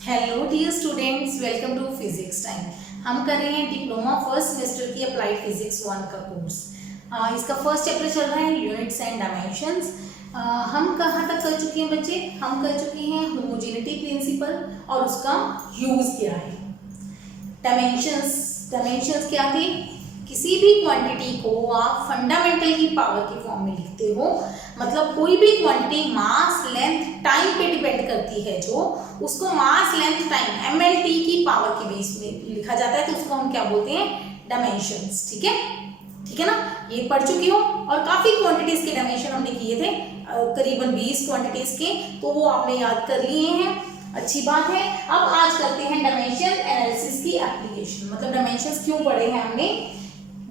Hello dear students, welcome to physics time. हम कर रहे हैं डिप्लोमा फर्स्ट सेमेस्टर की अप्लाइड फिजिक्स 1 का कोर्स। इसका फर्स्ट चैप्टर चल रहा है यूनिट्स एंड डायमेंशंस। हम कहाँ तक कर चुके हैं बच्चे? हम कर चुके हैं होमोजेनिटी प्रिंसिपल और उसका यूज क्या है। डायमेंशंस क्या थे? किसी भी क्वांटिटी को आप फंडामेंटल की पावर के फॉर्म में लिखते हो, मतलब कोई भी क्वांटिटी मास लेंथ टाइम पे डिपेंड करती है, जो उसको मास लेंथ टाइम एमएलटी की पावर के बेस में लिखा जाता है, तो उसको हम क्या बोलते हैं? डायमेंशंस। ठीक है ना? ये पढ़ चुकी हो और काफी क्वांटिटीज के डायमेंशन हमने किए थे, करीबन 20 क्वांटिटीज के, तो वो आपने याद कर लिए हैं, अच्छी बात है। अब आज करते हैं डायमेंशन एनालिसिस की एप्लीकेशन। मतलब डायमेंशंस क्यों पढ़े हैं हमने?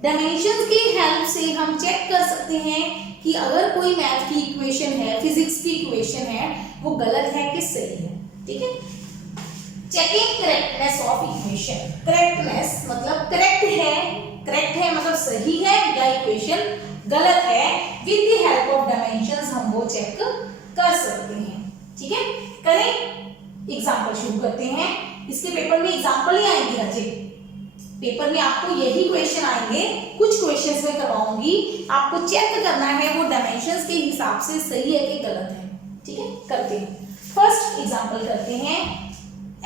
डायमेंशंस की हेल्प से हम चेक कर सकते हैं कि अगर कोई मैथ की इक्वेशन है, फिजिक्स की इक्वेशन है, वो गलत है कि सही है। ठीक है? Checking correctness of equation. Correctness मतलब करेक्ट है मतलब सही है, या इक्वेशन गलत है, with the help of dimensions हम वो चेक कर सकते हैं। ठीक है? करें, एग्जांपल शुरू करते हैं। इसके पेपर में एग्जांपल ही आएंगे बच्चे, पेपर में आपको यही क्वेश्चन आएंगे, कुछ क्वेश्चंस में करवाऊंगी, आपको चेक करना है वो डायमेंशंस के हिसाब से सही है कि गलत है। ठीक है? करते हैं। फर्स्ट एग्जांपल करते हैं।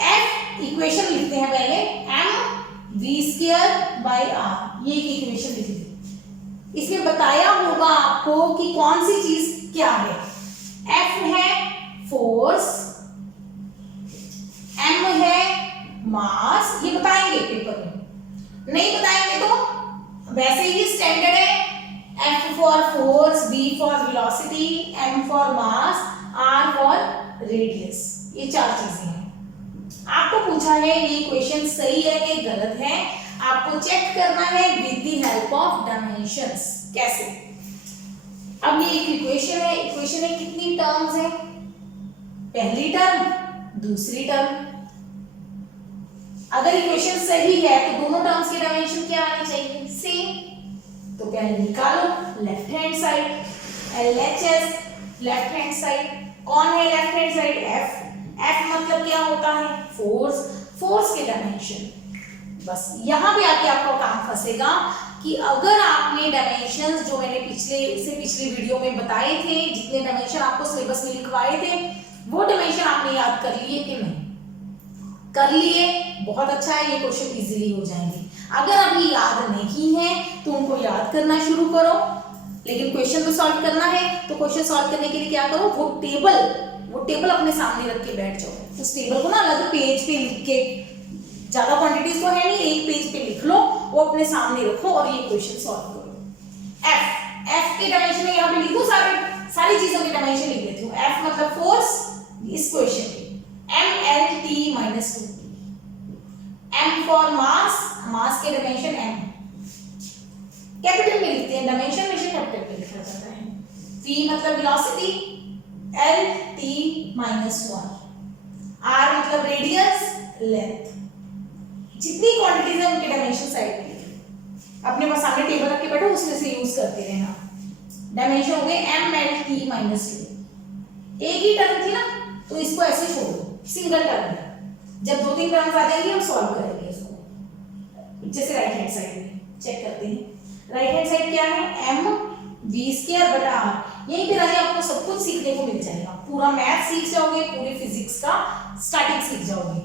f इक्वेशन लिखते हैं पहले, m v²/r, ये एक इक्वेशन लिखी थी। इसमें बताया होगा आपको कि कौन सी चीज क्या है। f है फोर्स, m है मास, ये बताएंगे पेपर में। नहीं बताएंगे तो वैसे ही स्टैंडर्ड है, F for force, V for velocity, M for mass, R for radius, ये चार चीजें हैं। आपको पूछा है ये इक्वेशन सही है कि गलत है, आपको चेक करना है with the help of dimensions. कैसे? अब ये एक इक्वेशन है, इक्वेशन में कितनी टर्म्स है? पहली टर्म, दूसरी टर्म। अगर इक्वेशन सही है तो दोनों टर्म्स के डायमेंशन क्या आने चाहिए? सेम। तो पहले निकालो left hand side, LHS left hand side. कौन है लेफ्ट हैंड साइड? F मतलब क्या होता है? फोर्स के डायमेंशन। बस यहां पे आके आपका काम फंसेगा कि अगर आपने डायमेंशंस जो मैंने पिछली वीडियो में बताए थे, जितने डायमेंशन आपको सिलेबस में लिखवाए थे, वो डायमेंशन आपने याद कर लिए कि नहीं? कर लिए, बहुत अच्छा है, ये क्वेश्चन इजीली हो जाएंगे। अगर अभी याद नहीं है तो उनको याद करना शुरू करो, लेकिन क्वेश्चन तो सॉल्व करना है, तो क्वेश्चन सॉल्व करने के लिए क्या करो? वो टेबल अपने सामने रख के बैठ जाओ। उस टेबल को ना अलग पेज पे लिख के, ज्यादा क्वांटिटीज तो है नहीं, एक पेज पे लिख लो, वो अपने सामने रखो और ये क्वेश्चन सॉल्व करो। एफ के डायमेंशन में यहाँ पे लिख दो, सारी चीजों के डायमेंशन लिख देती हूँ। एफ मतलब फोर्स, इस क्वेश्चन के mLT-2, m फॉर मास के डायमेंशन m, कैपिटल में लिखते हैं, डायमेंशन हमेशा कैपिटल में लिखा जाता है। v मतलब वेलोसिटी, L-T-1, r मतलब रेडियस, लेंथ। जितनी क्वांटिटीज है उनके डायमेंशन साइड में लिखें, अपने पास सामने टेबल रख के बैठो, उसमें से यूज करते रहना। डायमेंशन हो गए mLT-2। एक ही टर्म थी ना, तो इसको ऐसे छोड़ दो, सिंगल टर्म है। जब 2-3 टर्म्स आ जाएंगे हम सॉल्व करेंगे इसको। जैसे राइट हैंड साइड में चेक करते हैं। राइट हैंड साइड क्या है? m v²/r। यहीं पे राजा आपको सब कुछ सीखने को मिल जाएगा, पूरा मैथ सीख जाओगे, पूरी फिजिक्स का स्टार्टिंग सीख जाओगे।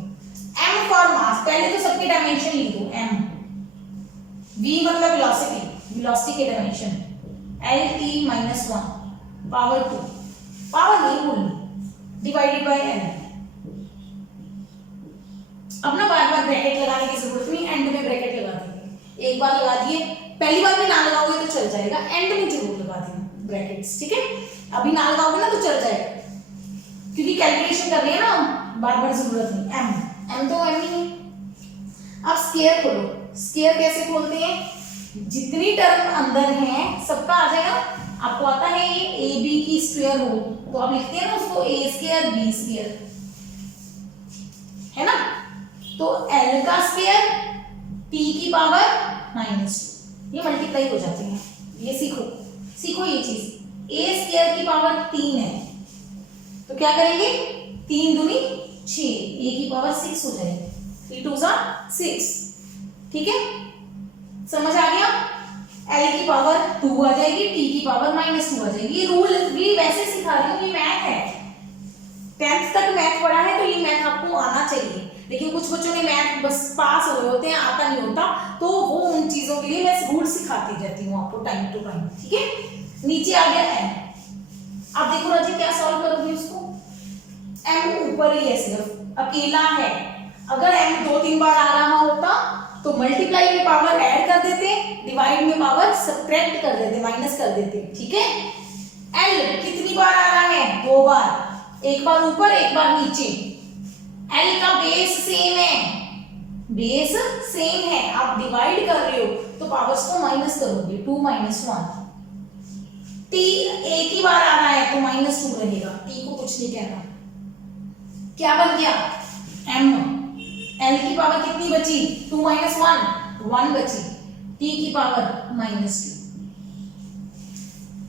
m फॉर मास, पहले तो सबके डायमेंशन लिख दो। m, v मतलब वेलोसिटी के डायमेंशन, L-T-1 पावर 2, पावर नहीं बोलनी, डिवाइडेड बाय n। अब ना बार-बार ब्रैकेट लगाने की जरूरत नहीं, एंड में ब्रैकेट लगा देंगे। एक बार लगा दिए, पहली बार में ना लगाओगे तो चल जाएगा, एंड में जरूर लगा देना ब्रैकेट्स। ठीक है? अभी ना लगाओगे ना तो चल जाएगा, क्योंकि कैलकुलेशन कर रहे हैं ना, बार-बार जरूरत नहीं। m तो m ही है। अब स्क्वायर खोलो। स्क्वायर कैसे खोलते हैं? जितनी टर्म अंदर है सबका आ जाएगा। आपको आता है ये AB की स्क्वायर हो, तो आप लिखते हैं ना उसको A² B², है ना? तो L का स्क्वायर T की पावर -2, ये मल्टीप्लाई हो जाते हैं। ये सीखो ये चीज। A² की पावर 3 है, तो क्या करेंगे? 3 दूनी 6, a की पावर 6 हो जाएगी, 3 2 6, ठीक है, समझ आ गया। l की पावर 2 आ जाएगी, t की पावर -2 आ जाएगी। ये रूल भी वैसे सिखा रही हूँ, ये मैथ है, 10th तक मैथ पढ़ा है तो ये मैथ आपको आना चाहिए, लेकिन कुछ बच्चों ने मैथ बस पास हो रहे होते हैं, आता नहीं होता, तो वो उन चीजों के लिए मैं रूल सिखाती रहती हूँ आपको टाइम टू टाइम, ठीक है। नीचे आ गया m, अब देखो राजी क्या सॉल्व करोगे उसको, m ऊपर ही है, सिर्फ अकेला है, अगर m 2-3 बार आ रहा होता तो मल्टीप्लाई में पावर ऐड कर देते, डिवाइड में पावर सब्ट्रैक्ट कर देते, माइनस कर देते, ठीक है। l कितनी बार आ रहा है, 2 बार, एक बार ऊपर एक बार नीचे, l का बेस सेम है, बेस सेम है, आप डिवाइड कर रहे हो तो पावर्स को माइनस करोगे, 2 - 1, t एक ही बार आ रहा है तो -2 रहेगा, t को कुछ नहीं कहना, क्या बन गया m, l की पावर कितनी बची, 2 - 1 बची, t की पावर -2,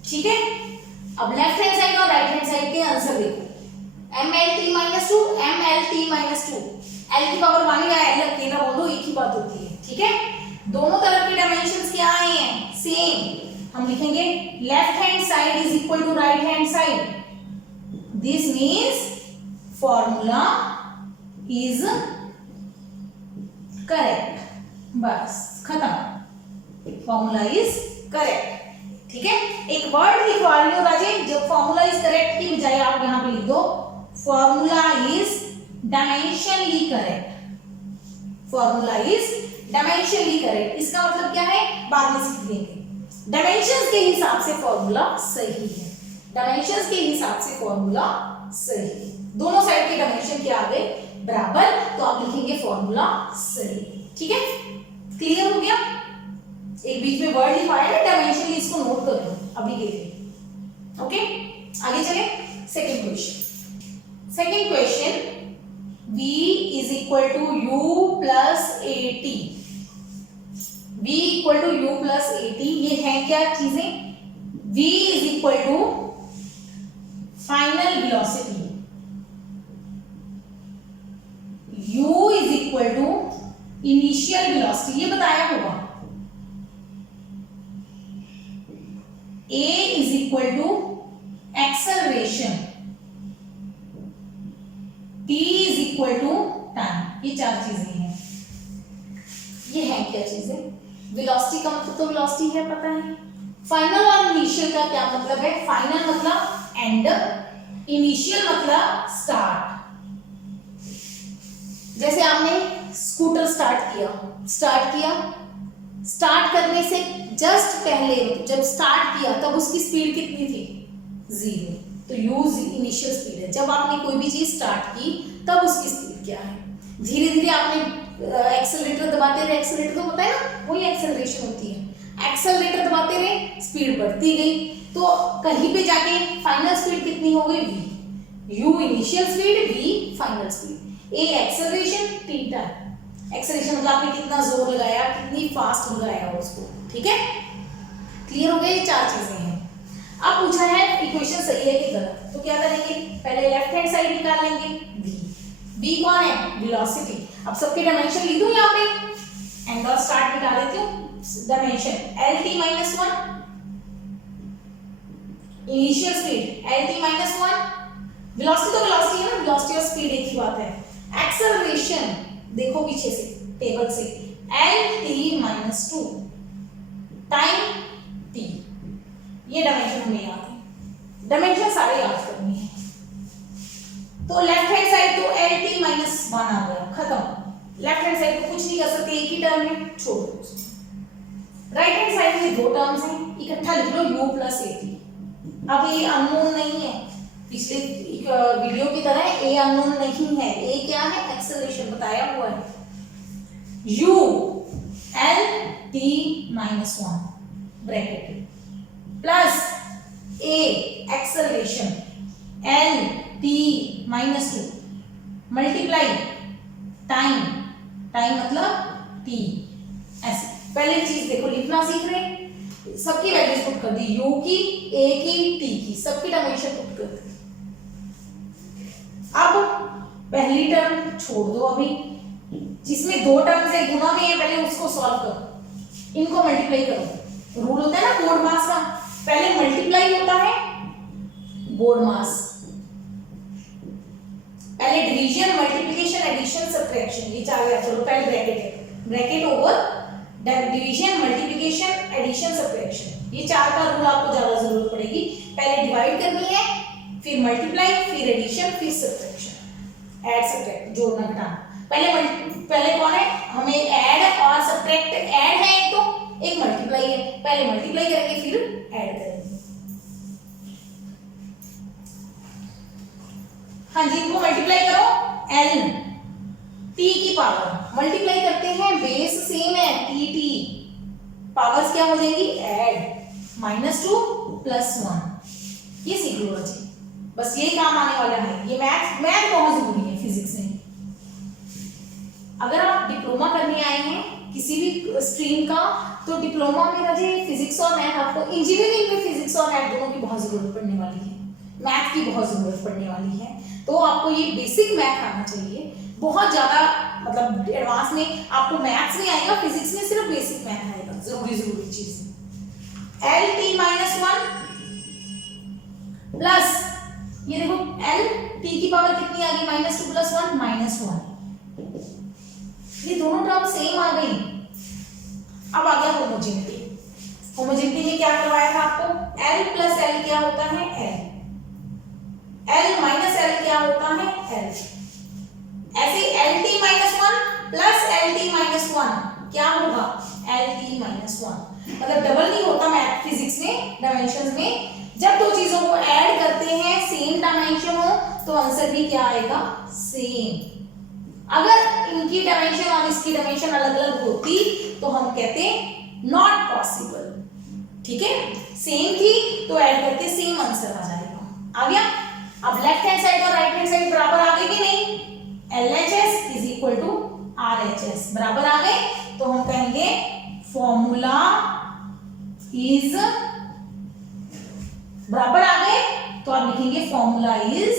ठीक है। अब लेफ्ट हैंड साइड और राइट हैंड साइड के आंसर देखो, mlt -2, mlt -2, l की पावर 1 या l अकेला बोल दो, एक ही बात होती है, ठीक है। दोनों तरफ के डायमेंशंस क्या आए हैं, सेम, हम लिखेंगे left hand side is equal to right hand side, this means formula is correct, बस खत्म, फॉर्मूला इज करेक्ट, ठीक है। एक वर्ड लिखवा रही हो राजे, जब फॉर्मूला इज करेक्ट की बजाय आप यहां पे लिख दो formula is dimensionally correct, formula is dimensionally correct, इसका मतलब क्या है, बाद में सीख लेंगे। डायमेंशंस के हिसाब से फॉर्मूला सही है, डायमेंशंस के हिसाब से फॉर्मूला सही है, दोनों साइड के डायमेंशन क्या आ गए बराबर, तो आप लिखेंगे फॉर्मूला सही, ठीक है। क्लियर हो गया, एक बीच में वर्ड लिखवाया है डायमेंशन, इसको नोट कर लो अभी के लिए, ओके। आगे चले, second question, second question, v is equal to u plus at, v equal to u plus at, ये है क्या चीजें, v is equal to final velocity, u is equal to initial velocity, ये बताया होगा, a is equal to acceleration, t is equal to time, ये 4 चीजें हैं, ये है क्या चीजें, वेलोसिटी का मतलब तो वेलोसिटी है पता है, फाइनल और इनिशियल का क्या मतलब है, फाइनल मतलब एंड, इनिशियल मतलब स्टार्ट, जैसे आपने स्कूटर स्टार्ट किया, स्टार्ट करने से जस्ट पहले जब स्टार्ट किया तब उसकी स्पीड कितनी थी, 0, तो u इनिशियल स्पीड है, जब आपने कोई भी चीज स्टार्ट की तब उसकी स्पीड क्या है, धीरे धीरे आपने एक्सेलरेटर दबाते रहे, एक्सेलरेटर तो होता है ना, वही एक्सेलरेशन होती है, एक्सेलरेटर दबाते रहे स्पीड बढ़ती गई, तो कहीं पे जाके फाइनल स्पीड कितनी हो गई, v, u initial speed, v final speed, a acceleration, t time, acceleration मतलब आपने कितना जोर लगाया, कितनी फास्ट लगाया उसको, ठीक है। क्लियर हो गया, ये 4 चीजें हैं। अब पूछा है इक्वेशन सही है कि गलत, तो क्या करेंगे, पहले लेफ्ट हैंड साइड निकाल लेंगे, v कौन है, वेलोसिटी, अब सबके डायमेंशन लिख दूं यहाँ पे, एंड और स्टार्ट निकाल देती हूँ, dimension lt -1, initial speed lt -1, velocity तो वेलोसिटी है ना, वेलोसिटी और स्पीड एक ही बात है, एक्सेलरेशन देखो पीछे से टेबल से, lt -2, टाइम t, ये डायमेंशन हमें याद है, डायमेंशन सारे याद करनी है, तो लेफ्ट हैंड साइड तो lt -1 आ गया, खत्म, लेफ्ट हैंड साइड को कुछ नहीं कर सकते, एक ही टर्म है, छोड़ दो, राइट हैंड साइड में 2 टर्म्स हैं, इकट्ठा लिख लो u प्लस at, अब ये अननोन नहीं है, पिछले वीडियो की तरह a अननोन नहीं है, a क्या है, एक्सेलरेशन बताया हुआ है, u lt -1 bracket plus a acceleration lt -2 multiply time, time मतलब t, ऐसे पहले चीज देखो लिखना सीख रहे हैं, सबकी वैल्यूज पुट कर दी, u की, a की, t की, सबकी डायमेंशन पुट कर दी। अब पहली टर्म छोड़ दो अभी, जिसमें दो टर्म्स है गुना में है, पहले उसको सॉल्व करो, इनको मल्टीप्लाई करो। रूल होता है ना बोर्ड मास का, पहले मल्टीप्लाई होता है बोर्ड मास, पहले डिवीजन, मल्टीप्लिकेशन, एडिशन, सब्ट्रैक्शन, ये चार याद करो। पहले ब्रैकेट है, bracket over division, multiplication, addition, subtraction, ये चार का रूल आपको ज्यादा जरूरत पड़ेगी। पहले डिवाइड करनी है, फिर मल्टीप्लाई, फिर एडिशन, फिर सब्ट्रैक्शन, ऐड सब्ट्रैक्ट, जोड़ना घटाना। पहले कौन है, हमें ऐड और सब्ट्रैक्ट, ऐड है एक तो एक मल्टीप्लाई है, पहले मल्टीप्लाई करेंगे फिर ऐड करेंगे। हाँ जी, इनको मल्टीप्लाई करो, एल टी की पावर मल्टीप्लाई करते हैं, बेस सेम है टी टी, पावर्स क्या हो जाएंगी ऐड, -2 + 1, ये सीख लो जी, बस ये काम आने वाला है। ये मैथ बहुत जरूरी है फिजिक्स में। अगर आप डिप्लोमा करने आए हैं किसी भी स्ट्रीम का, तो डिप्लोमा में राजे फिजिक्स और मैथ, आपको इंजीनियरिंग में फिजिक्स और मैथ दोनों की बहुत जरूरत पड़ने वाली है, मैथ की बहुत जरूरत पड़ने वाली है। तो आपको ये बेसिक मैथ आना चाहिए, बहुत ज्यादा मतलब एडवांस में आपको मैथ्स नहीं आएगा, फिजिक्स में सिर्फ बेसिक मैथ आएगा, जरूरी चीज। एल टी -1 प्लस, ये देखो एल टी की पावर कितनी आ गई, -2 + 1 -1, ये दोनों टर्म सेम आ गई। अब आ गया होमोजेनिटी। होमोजेनिटी में क्या करवाया था आपको, एल प्लस एल क्या होता है एल, एल माइनस एल क्या होता है एल, ऐसे L T -1 plus L T -1 क्या होगा एल टी -1, मतलब डबल नहीं होता मैथ फिजिक्स में डायमेंशंस में। जब दो चीजों को ऐड करते हैं सेम डायमेंशन हो तो आंसर भी क्या आएगा सेम। अगर इनकी डायमेंशन और इसकी डायमेंशन अलग अलग होती तो हम कहते नॉट पॉसिबल, ठीक है। सेम थी तो ऐड करके सेम आंसर आ जाएगा। आ गया। अब लेफ्ट हैंड साइड और राइट हैंड साइड बराबर आ गए कि नहीं, LHS = RHS बराबर आ गए, तो हम कहेंगे फॉर्मूला इज, बराबर आ गए तो आप लिखेंगे formula is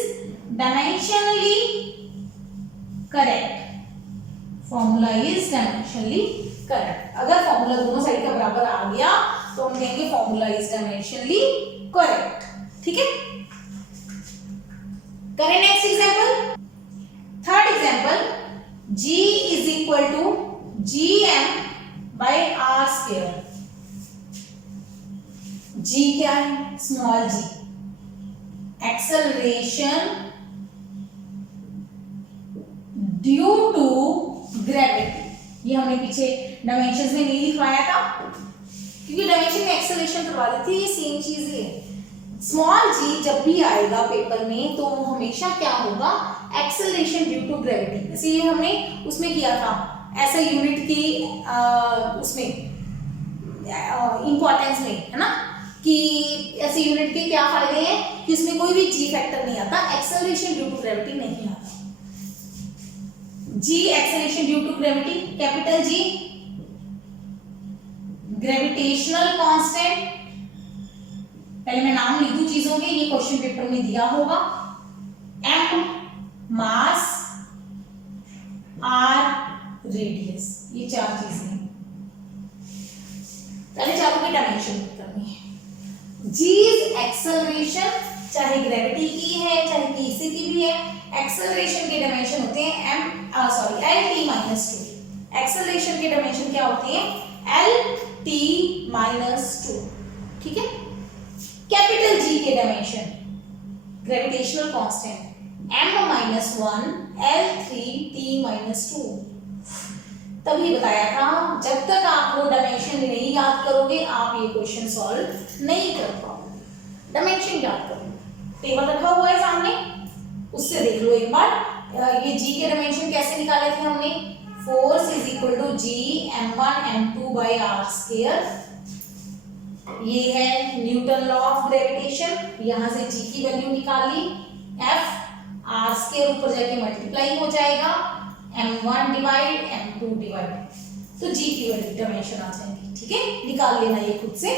dimensionally correct, formula is dimensionally correct. अगर फॉर्मूला दोनों साइड का बराबर आ गया तो हम कहेंगे फॉर्मूला इज डायमेंशनली करेक्ट, ठीक है। करें next example, third example, G = gm/r²। G क्या है, small g, acceleration due to gravity. ये हमने पीछे डायमेंशंस में नहीं लिखवाया था क्योंकि डायमेंशन में एक्सेलरेशन करवा देती है, ये सेम चीज है। स्मॉल g जब भी आएगा पेपर में तो हमेशा क्या होगा, एक्सेलरेशन ड्यू टू ग्रेविटी। जैसे ये हमने उसमें किया था ऐसा यूनिट की उसमें इंपॉर्टेंस में, है ना, कि ऐसे यूनिट के क्या फायदे हैं कि उसमें कोई भी g फैक्टर नहीं आता, एक्सेलरेशन ड्यू टू ग्रेविटी नहीं आता। g acceleration due to gravity, capital G gravitational constant, पहले मैं नाम लिख दूं चीजों के, ये क्वेश्चन पेपर में दिया होगा। m मास, r रेडियस, ये चार चीजें पहले चारों की डायमेंशन करनी है। g एक्सेलरेशन, चाहे ग्रेविटी की है चाहे किसी की भी है, एक्सेलरेशन के डायमेंशन होते हैं LT-2। एक्सेलरेशन के डायमेंशन क्या होते हैं LT-2, ठीक है। कैपिटल G के dimension gravitational constant m-1 L3T-2। तभी बताया था जब तक आप वो डायमेंशन नहीं याद करोगे आप ये क्वेश्चन सॉल्व नहीं कर पाओगे। डायमेंशन याद करो, टेबल रखा हुआ है सामने, उससे देख लो एक बार। ये G के डायमेंशन कैसे निकाले थे हमने, फोर्स = G m1m2/r²। ये है न्यूटन लॉ ऑफ ग्रेविटेशन, यहां से G की वैल्यू निकाल ली, F r² ऊपर जाके मल्टीप्लाई हो जाएगा, m1 डिवाइड m2 डिवाइड, तो G की वैल्यू डायमेंशन आ जाएगी, ठीक है। निकाल लेना ये खुद से,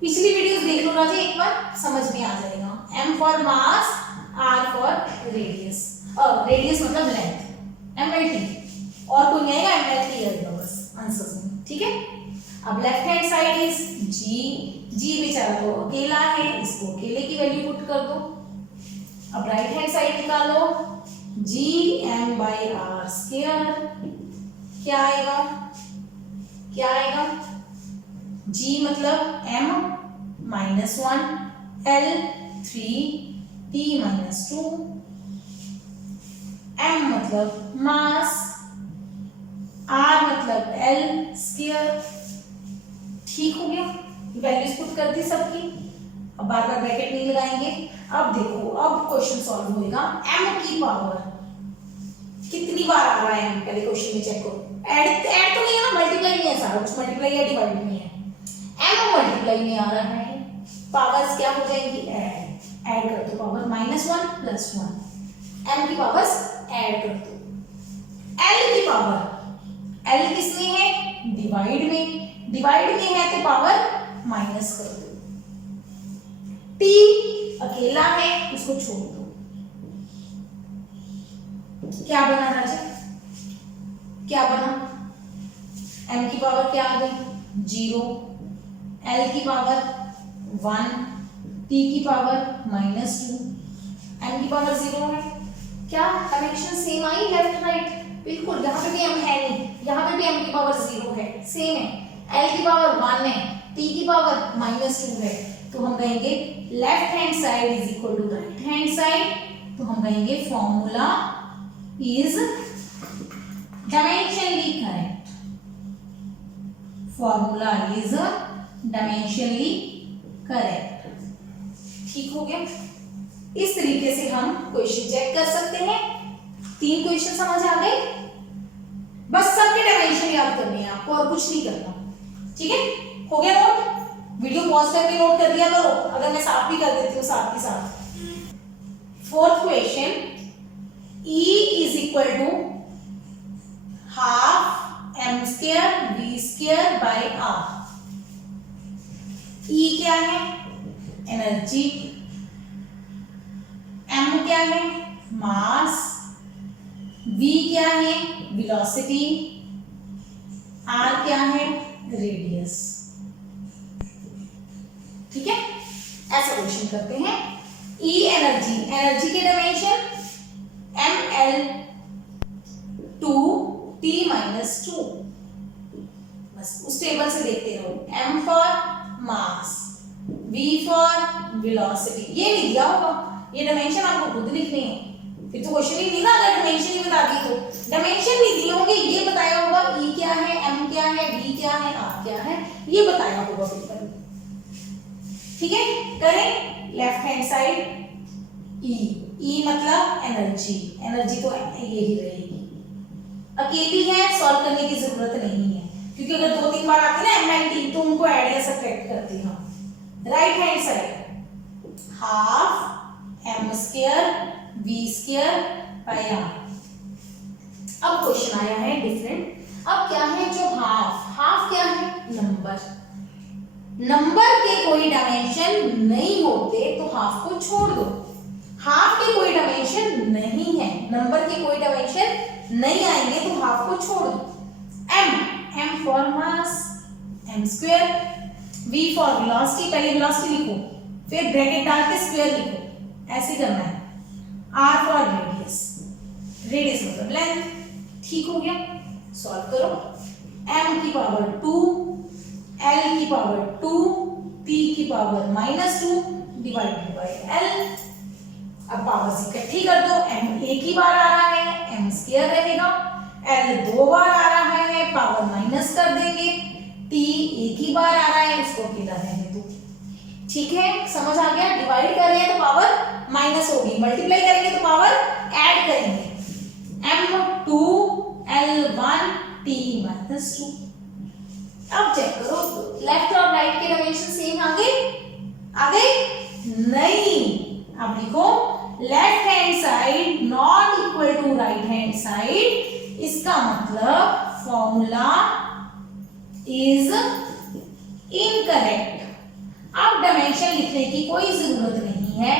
पिछली वीडियोस देख लो राजे एक बार, समझ में आ जाएगा। M for mass, R for radius. Radius मतलब लेंथ MLT, और कोई नहीं आएगा MLT आएगा बस आंसर में, ठीक है। अब लेफ्ट हैंड साइड इज जी बेचारा तो अकेला है, इसको अकेले की वैल्यू पुट कर दो। अब राइट हैंड साइड निकालो, GM/R², क्या आएगा, क्या आएगा, G मतलब M-1, L 3, T-2, M मतलब मास, R मतलब L², ठीक हो गया। वैल्यूज पुट कर दी सबकी, अब बार बार ब्रैकेट नहीं लगाएंगे। अब देखो, अब क्वेश्चन सॉल्व होएगा। m की पावर कितनी बार आ रहा है m, पहले क्वेश्चन में चेक करो। ऐड तो नहीं है ना, मल्टीप्लाई नहीं है, सारा कुछ मल्टीप्लाई या डिवाइड नहीं है, m मल्टीप्लाई में आ रहा है, पावर्स क्या हो जाएंगी, ऐड कर दो, पावर -1 + 1, m की पावर्स ऐड कर दो। l की पावर, l किसमें है, डिवाइड में, डिवाइड में है तो पावर माइनस कर दो। t अकेला है, उसको छोड़ दो। क्या बना राजा, क्या बना, m की पावर क्या आ गई, 0, l की पावर 1, t की पावर -2, m की पावर 0 है। क्या कनेक्शन सेम आई, लेफ्ट राइट, बिल्कुल। यहाँ पे भी m है नहीं, यहाँ पे भी m की पावर 0 है, सेम है। l की पावर 1 है, t की पावर -2 है, तो हम कहेंगे left hand side is equal to right hand side, तो हम कहेंगे formula is dimensionally correct, formula is dimensionally correct, ठीक हो गया। इस तरीके से हम क्वेश्चन चेक कर सकते हैं। 3 क्वेश्चन समझ आ गए, बस सबके डायमेंशन याद करने हैं आपको, और कुछ नहीं करना, ठीक है। हो गया नोट, वीडियो पॉज करके नोट कर दिया करो, अगर मैं साथ भी कर देती हूँ साथ के साथ। 4th question, E is equal to ½ m² v²/r। E क्या है, एनर्जी, m क्या है, मास, v क्या है, वेलोसिटी, r क्या है, रेडियस, ठीक है। ऐसा क्वेश्चन करते हैं। E एनर्जी, एनर्जी के डायमेंशन ml2t-2, बस उस टेबल से देखते रहो। m for mass, v for velocity, ये नहीं दिया होगा, ये डायमेंशन आपको खुद लिखने हैं, फिर तो क्वेश्चन ही नहीं ना, अगर डायमेंशन ही बता दी तो। डायमेंशन नहीं दिए होंगे, ये बताया होगा E क्या है, m क्या है, v क्या है, r क्या है, ये बताया होगा पेपर में, ठीक है। करें लेफ्ट हैंड साइड, E मतलब एनर्जी, एनर्जी तो यही रहेगी, अकेली है, सॉल्व करने की जरूरत नहीं है, क्योंकि अगर 2-3 बार आती है ना MLT तो उनको ऐड या सब्ट्रैक्ट करते हैं। Right hand side ½ m² v²/r। अब क्वेश्चन आया है डिफरेंट। अब क्या है जो हाफ क्या है, नंबर, नंबर के कोई डायमेंशन नहीं होते तो हाफ को छोड़ दो। हाफ के कोई डायमेंशन नहीं है, नंबर के कोई डायमेंशन नहीं आएंगे तो हाफ को छोड़ दो। m for mass, m², v for velocity, पहले वेलोसिटी लिखो फिर ब्रैकेट डाल के स्क्वायर लिखो, ऐसे करना है। r फॉर रेडियस, रेडियस मतलब लेंथ, ठीक हो गया। सॉल्व करो, m की पावर 2, l की पावर 2, t की पावर -2 डिवाइडेड बाय l। अब पावर्स इकट्ठी कर दो, m एक ही बार आ रहा है, m² रहेगा, l 2 बार आ रहा है, पावर माइनस कर देंगे, t एक ही बार आ रहा है, उसको अकेला रहने दो, ठीक है। समझ आ गया, डिवाइड कर रहे हैं तो पावर माइनस होगी, मल्टीप्लाई करेंगे तो पावर ऐड करेंगे, m2 l1 t-2। अब चेक करो लेफ्ट और राइट के डायमेंशन सेम आ गए नहीं। अब लिखो left hand side not equal to right hand side, इसका मतलब फॉर्मूला इज इनकरेक्ट। अब डायमेंशन लिखने की कोई जरूरत नहीं है,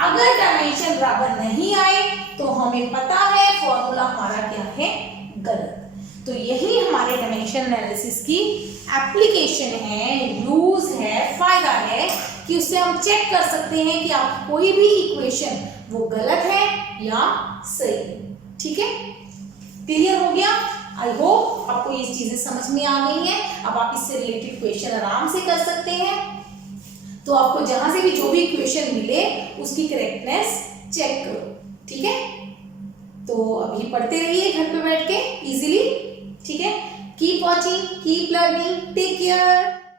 अगर डायमेंशन बराबर नहीं आए तो हमें पता है फॉर्मूला हमारा क्या है, गलत। तो यही हमारे डायमेंशन एनालिसिस की एप्लीकेशन है, यूज है, फायदा है कि उससे हम चेक कर सकते हैं कि आप कोई भी इक्वेशन वो गलत है या सही। ठीक है, क्लियर हो गया? आई होप आपको ये चीजें समझ में आ गई हैं। अब आप इससे रिलेटेड क्वेश्चन आराम से कर सकते हैं। तो आपको जहां से भी जो भी इक्वेशन मिले उसकी करेक्टनेस चेक करो। ठीक है, तो अभी पढ़ते रहिए घर पे बैठ के इजीली। ठीक है, keep watching, keep learning, take care.